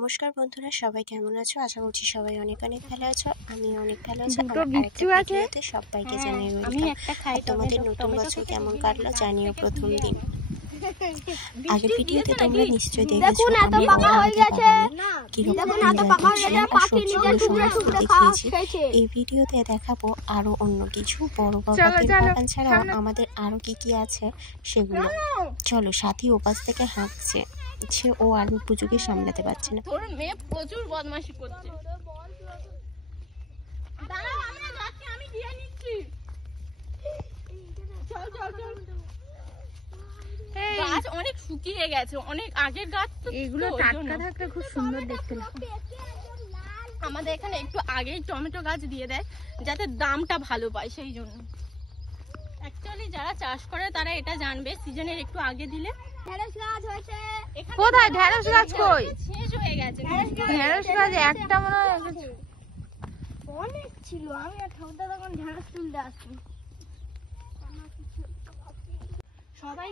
নমস্কার বন্ধুরা, সবাই কেমন আছো? আশা করছি সবাই অনেক অনেক ভালো আছো। আমি অনেক ভালো আছি। ভিডিওতে সবাইকে জানাই ওয়েলকাম। তোমাদের নতুন বছর কেমন কাটলো জানিও প্রথম দিন। আগের ভিডিওতে তোমরা নিশ্চয়ই দেখেছো আমি দেখিয়েছি। এই ভিডিওতে দেখাবো আরো অন্য কিছু, বড় বাগান ছাড়াও আমাদের আরো কি কি আছে সেগুলো। চলো, সাথী ওপাশ থেকে হাঁটছে, ও আর পুজোকে সামলাতে পারছে না। তোর মেয়ে প্রচুর বদমাশি করছে। দাঁড়াও, আমরা যাচ্ছি, আমি গিয়ে নিচ্ছি। চল চল চল। গাছ অনেক শুকিয়ে গেছে, অনেক আগের গাছ তো, এগুলো টাটকা থাকলে খুব সুন্দর দেখতে লাগে। আমাদের এখানে একটু আগেই টমেটো গাছ দিয়ে দেয় যাতে দামটা ভালো পায়, সেই জন্য। অ্যাকচুয়ালি যারা চাষ করে তারা এটা জানবে, সিজনের একটু আগে দিলে। ঢেঁড়স গাছ হয়েছে। কোথায় ঢেঁড়স গাছ? কই শেষ হয়ে গেছে ঢেঁড়স গাছ? একটা মনে হয় অনেক ছিল। আমি আর ঠাকুরদা তখন ঢেঁড়স তুলতে আসছি। সবাই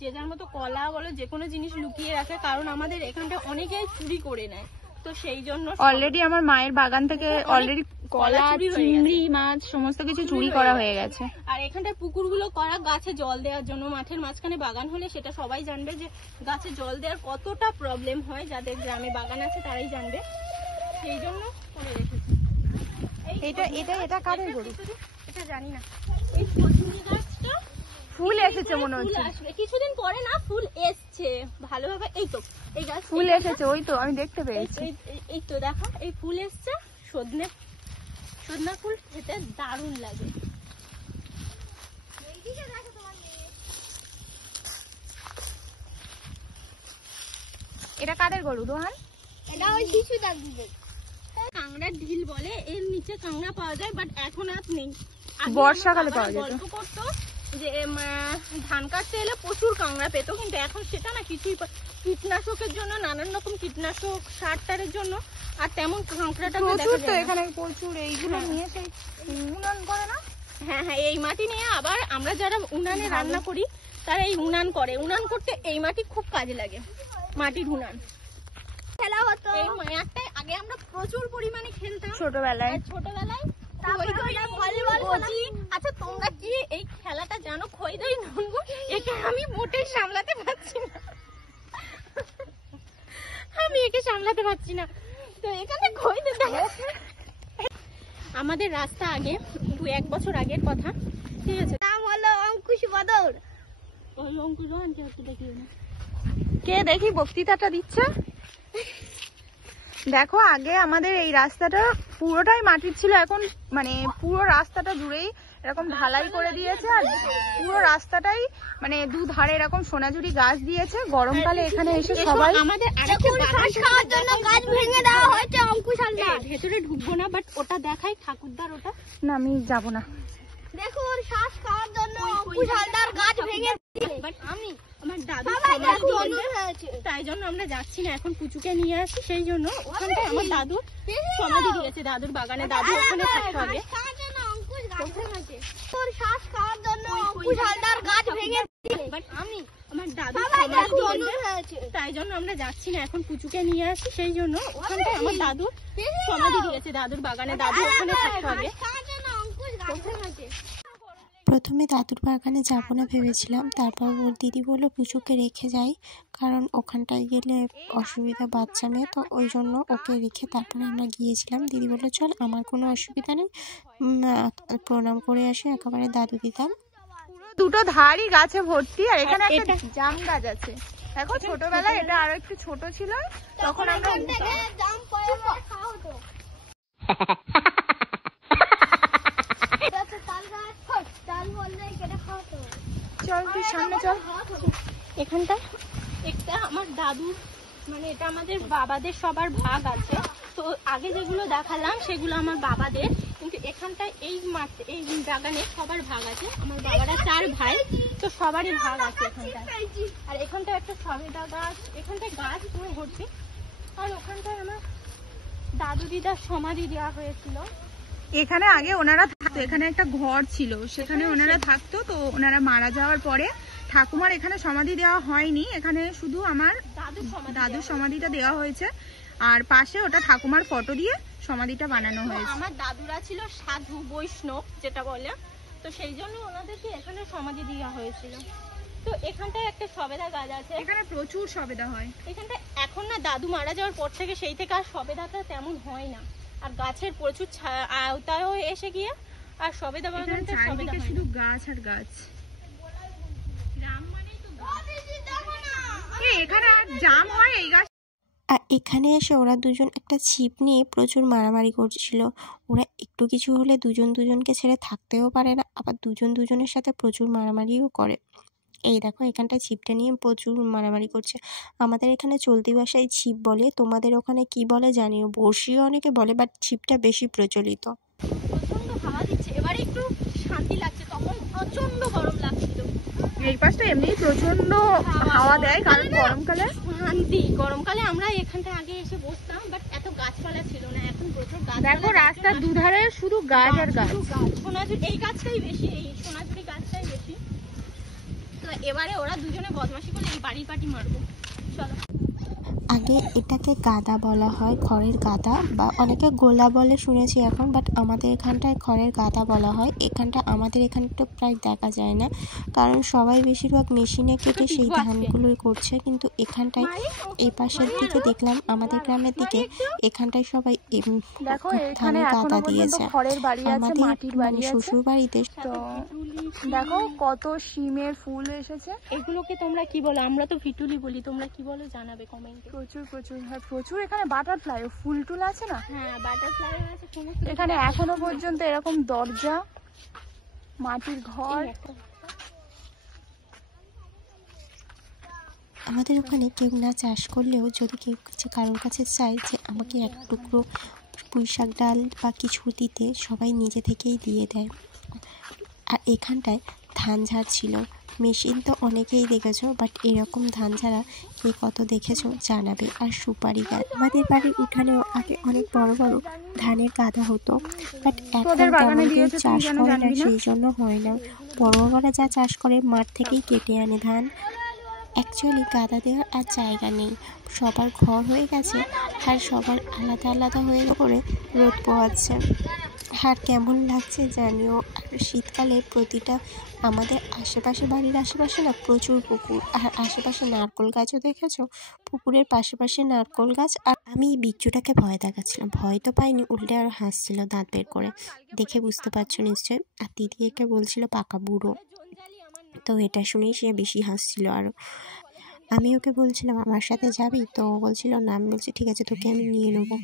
যে যার মতো কলা বলো যে কোনো জিনিস লুকিয়ে রাখে, কারণ আমাদের এখানটা অনেকেই চুরি করে নেয়। তো সেই জন্য অলরেডি আমার মায়ের বাগান থেকে অলরেডি কলা, চিংড়ি মাছ সমস্ত কিছু চুরি করা হয়ে গেছে। আর এখানটায় পুকুরগুলো করা গাছে জল দেওয়ার জন্য। মাঠের মাঝখানে বাগান হলে সেটা সবাই জানবে যে গাছে জল দেওয়ার কতটা প্রবলেম হয়, যাদের গ্রামে বাগান আছে তারাই জানবে। সেই জন্য করে রেখেছি। এটা কাদের গরু এটা জানি না। এই পছন্দি গাছটা ফুল এসেছে মনে হচ্ছে, আসবে কিছুদিন পরে। না, ফুল এসছে ভালোভাবে। এই তো এই গাছ ফুল এসেছে, ওই তো আমি দেখতে পেয়েছি। এই তো দেখো, এই ফুল এসছে। সজনা ফুল খেতে দারুণ লাগে। এটা কাদের গরু দোহান? এটা ওই শিশু দাদুদের। কাংড়ার ঢিল বলে, এর নিচে কাংড়া পাওয়া যায়, বাট এখন আর নেই। বর্ষাকালে পাওয়া যেত। গল্প করতো যে ধান কাটতে এলে প্রচুর কাংড়া পেতো, কিন্তু এখন সেটা না, কিছুই কীটনাশকের জন্য, নানান রকম কীটনাশক সার টারের জন্য আর তেমন কাঁকড়াটা প্রচুর তো এখানে প্রচুর। এইগুলো নিয়ে সেই উনান করে না? হ্যাঁ হ্যাঁ, এই মাটি নিয়ে আবার আমরা যারা উনানে রান্না করি তারা এই উনান করে। উনান করতে এই মাটি খুব কাজে লাগে, মাটির উনান। খেলা হতো এই মাঠটায় আগে, আমরা প্রচুর পরিমাণে খেলতাম ছোটবেলায়। আচ্ছা, তোমরা কি এই খেলাটা জানো? খই দই নঙ্গু, একে আমি মোটেই সামলাতে পারছি না। তো এখানে খই দই আমাদের রাস্তা আগে 2-1 বছর আগের কথা, ঠিক আছে? নাম হলো অঙ্কুশ বদর। ওই অঙ্কুশ রোহানকে একটু দেখিও না। কে দেখি বক্তৃতাটা দিচ্ছে। দেখো, আগে আমাদের এই রাস্তাটা পুরোটাই মাটির ছিল, এখন মানে পুরো রাস্তাটা জুড়েই এরকম ঢালাই করে দিয়েছে। আর পুরো রাস্তাটাই মানে দুধারে এরকম সোনাঝুরি গাছ দিয়েছে। গরমকালে এখানে এসে সবাই আমাদের খাওয়ার জন্য গাছ ভেঙে দেওয়া হয়েছে। অঙ্কুশ হালদার ভেতরে ঢুকবো না, বাট ওটা দেখাই ঠাকুরদার। ওটা না, আমি যাবো না। দেখুন, শ্বাস খাওয়ার জন্য অঙ্কুশ হালদার গাছ ভেঙে, বাট আমি আমার দাদু তাই জন্য আমরা যাচ্ছি না এখন। পুচুকে নিয়ে আসি, সেই জন্য ওখানটায় আমার দাদুর সমাধি দিয়েছে। দাদুর বাগানে দাদু ওখানে থাকতে হবে। শ্বাস খাওয়ার জন্য অঙ্কুশ হালদার গাছ ভেঙে, বাট আমি আমার দাদু তাই জন্য আমরা যাচ্ছি না এখন। পুচুকে নিয়ে আসি, সেই জন্য ওখানটায় আমার দাদুর সমাধি দিয়েছে। দাদুর বাগানে দাদু ওখানে থাকতে হবে। প্রথমে দাদুর বাগানে যাবো না ভেবেছিলাম, তারপর ওর দিদি বললো পুচুকে রেখে যাই, কারণ ওখানটায় গেলে অসুবিধা, বাচ্চা মেয়ে তো, ওই জন্য ওকে রেখে তারপরে আমরা গিয়েছিলাম। দিদি বললো চল, আমার কোনো অসুবিধা নেই, প্রণাম করে আসি। একেবারে দাদু দিতাম। দুটো ধারই গাছে ভর্তি, আর এখানে একটা জাম গাছ আছে। দেখো, ছোটবেলায় এটা আরো একটু ছোট ছিল, তখন আমরা চল তুই সামনে চল। এখানটা একটা আমার দাদু, মানে এটা আমাদের বাবাদের সবার ভাগ আছে। তো আগে যেগুলো দেখালাম সেগুলো আমার বাবাদের, কিন্তু এখানটায় এই মাঠ, এই বাগানে সবার ভাগ আছে। আমার বাবারা 4 ভাই, তো সবারই ভাগ আছে এখানটায়। আর এখানটায় একটা সবেদা গাছ, এখানটায় গাছ পুরো ভর্তি। আর ওখানটায় আমার দাদু দিদার সমাধি দেওয়া হয়েছিল। এখানে আগে ওনারা থাকতো, এখানে একটা ঘর ছিল, সেখানে ওনারা থাকতো। তো ওনারা মারা যাওয়ার পরে ঠাকুমার এখানে সমাধি দেওয়া হয়নি, এখানে শুধু আমার দাদুর সমাধিটা দেওয়া হয়েছে। আর পাশে ওটা ঠাকুমার ফটো দিয়ে সমাধিটা বানানো হয়েছে। আমার দাদুরা ছিল সাধু বৈষ্ণব যেটা বলে, তো সেই জন্য ওনাদেরকে এখানে সমাধি দেওয়া হয়েছিল। তো এখানটায় একটা সবেদা গাছ আছে, এখানে প্রচুর সবেদা হয়। এখানটা এখন না দাদু মারা যাওয়ার পর থেকে সেই থেকে আর সবেদাটা তেমন হয় না, আর গাছের প্রচুর আওতায়ও এসে গিয়ে আর সবেদা বাগানটা সবেদা হয় শুধু গাছ আর গাছ। গ্রাম মানেই তো এখানে আর জাম হয় এই গাছ। আর এখানে এসে ওরা দুজন একটা ছিপ নিয়ে প্রচুর মারামারি করছিল। ওরা একটু কিছু হলে দুজন দুজনকে ছেড়ে থাকতেও পারে না, আবার দুজন দুজনের সাথে প্রচুর মারামারিও করে। এই দেখো এখানটায় ছিপটা নিয়ে প্রচুর মারামারি করছে। আমাদের এখানে চলতি ভাষায় ছিপ বলে, তোমাদের ওখানে কি বলে জানিও। বড়শিও অনেকে বলে, বাট ছিপটা বেশি প্রচলিত। প্রচন্ড হাওয়া দিচ্ছে, এবারে একটু শান্তি লাগছে, তখন প্রচন্ড গরম লাগছিল। এই পাশটা এমনি প্রচন্ড হাওয়া দেয়, কারণ গরমকালে শান্তি। গরমকালে আমরা এখানটা আগে এসে বসতাম, বাট এত গাছপালা ছিল না, এখন প্রচুর গাছ। দেখো রাস্তার দুধারে শুধু গাছ আর গাছ। সোনাঝুরি এই গাছটাই বেশি, এই সোনাঝুরি গাছটাই বেশি। তো এবারে ওরা দুজনে বদমাশি করে এই বাড়ি পাটি মারবো, চলো। আগে এটাকে গাদা বলা হয়, খড়ের গাদা, বা অনেকে গোলা বলে শুনেছি এখন, বাট আমাদের এখানটায় খড়ের গাদা বলা হয়। এখানটা আমাদের এখানটা প্রায় দেখা যায় না, কারণ সবাই বেশিরভাগ মেশিনে কেটে সেই ধানগুলোই করছে। কিন্তু এখানটায় এই পাশের দিকে দেখলাম, আমাদের গ্রামের দিকে এখানটায় সবাই ধানের গাদা দিয়েছে। আমাদের শ্বশুর বাড়িতে তো দেখো কত শিমের ফুল এসেছে। এগুলোকে তোমরা কি বলো? আমরা তো ফিটুলি বলি, তোমরা কি বলো জানাবে কমেন্টে। প্রচুর প্রচুর, হ্যাঁ প্রচুর। এখানে বাটারফ্লাই ফুল টুল আছে না? হ্যাঁ বাটারফ্লাই আছে সমস্ত। এখানে এখনো পর্যন্ত এরকম দরজা, মাটির ঘর। আমাদের ওখানে কেউ না চাষ করলেও যদি কেউ কারোর কাছে চায় যে আমাকে এক টুকরো পুঁই শাক ডাল বা কিছু দিতে, সবাই নিজে থেকেই দিয়ে দেয়। আর এখানটায় ধান ঝাড়ছিল, মেশিন তো অনেকেই দেখেছো, বাট এরকম ধান ঝাড়া কে কত দেখেছো জানাবে। আর সুপারি গাছ, আমাদের বাড়ির উঠানেও আগে অনেক বড় বড় ধানের গাদা হতো, বাট এখন তেমন কেউ চাষ করে না, সেই জন্য হয় না। বড় বড়রা যা চাষ করে মাঠ থেকেই কেটে আনে ধান। অ্যাকচুয়ালি গাদা দেওয়ার আর জায়গা নেই, সবার ঘর হয়ে গেছে, আর সবার আলাদা আলাদা হয়ে করে রোদ পোহাচ্ছে। আর কেমন লাগছে জানিও। আর শীতকালে প্রতিটা আমাদের আশেপাশে, বাড়ির আশেপাশে না প্রচুর পুকুর, আর আশেপাশে নারকোল গাছও দেখেছো, পুকুরের পাশে নারকোল গাছ। আর আমি এই বিচ্ছুটাকে ভয় দেখাচ্ছিলাম, ভয় তো পাইনি, উল্টে আর হাসছিল দাঁত বের করে। দেখে বুঝতে পারছো নিশ্চয়। আর দিদি একে বলছিল পাকা বুড়ো, তো এটা শুনেই সে বেশি হাসছিল। আর আমি ওকে বলছিলাম আমার সাথে যাবি, তো ও বলছিল না। আমি বলছি ঠিক আছে, তোকে আমি নিয়ে নেবো।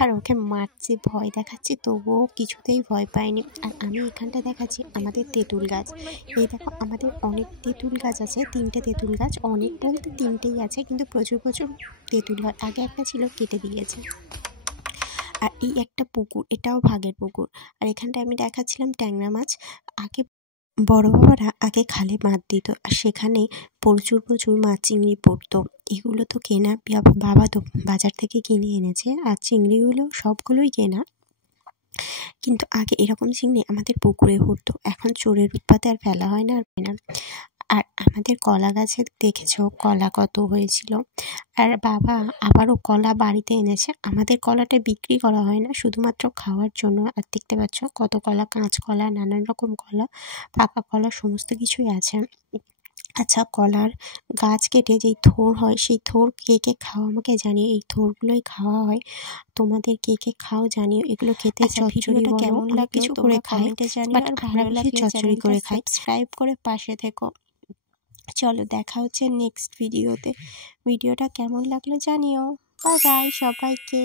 আর ওকে মারছি, ভয় দেখাচ্ছি, তবুও কিছুতেই ভয় পায়নি। আর আমি এখানটা দেখাচ্ছি আমাদের তেঁতুল গাছ। এই দেখো আমাদের অনেক তেঁতুল গাছ আছে, 3টে তেঁতুল গাছ, অনেক বলতে 3টেই আছে, কিন্তু প্রচুর প্রচুর তেঁতুল গাছ। আগে একটা ছিল, কেটে দিয়েছে। আর এই একটা পুকুর, এটাও ভাগের পুকুর। আর এখানটায় আমি দেখাচ্ছিলাম ট্যাংরা মাছ। আগে বড় বাবারা আগে খালে মাছ দিত, আর সেখানে প্রচুর প্রচুর মাছ চিংড়ি পড়তো। এগুলো তো কেনা, বাবা তো বাজার থেকে কিনে এনেছে। আর চিংড়িগুলো সবগুলোই কেনা, কিন্তু আগে এরকম চিংড়ি আমাদের পুকুরে পড়তো। এখন চোরের উৎপাতে আর ফেলা হয় না, আর না। আর আমাদের কলা গাছে দেখেছো কলা কত হয়েছিল। আর বাবা আবারও কলা বাড়িতে এনেছে। আমাদের কলাটা বিক্রি করা হয় না, শুধুমাত্র খাওয়ার জন্য। আর দেখতে পাচ্ছ কত কলা, কাঁচকলা, নানান রকম কলা, পাকা কলা, সমস্ত কিছুই আছে। আচ্ছা, কলার গাছ কেটে যেই থোড় হয়, সেই থোড় কে কে খাও আমাকে জানিও। এই থোড়গুলোই খাওয়া হয়, তোমাদের কে কে খাও জানিও। এগুলো খেতে চচ্চড়ি কেমন লাগে কিছু করে খাই, বাট আমরা বেশি চচ্চড়ি করে খাই। সাবস্ক্রাইব করে পাশে থেকো। চলো দেখা হচ্ছে নেক্সট ভিডিওতে। ভিডিওটা কেমন লাগলো জানিও। বাই বাই সবাইকে।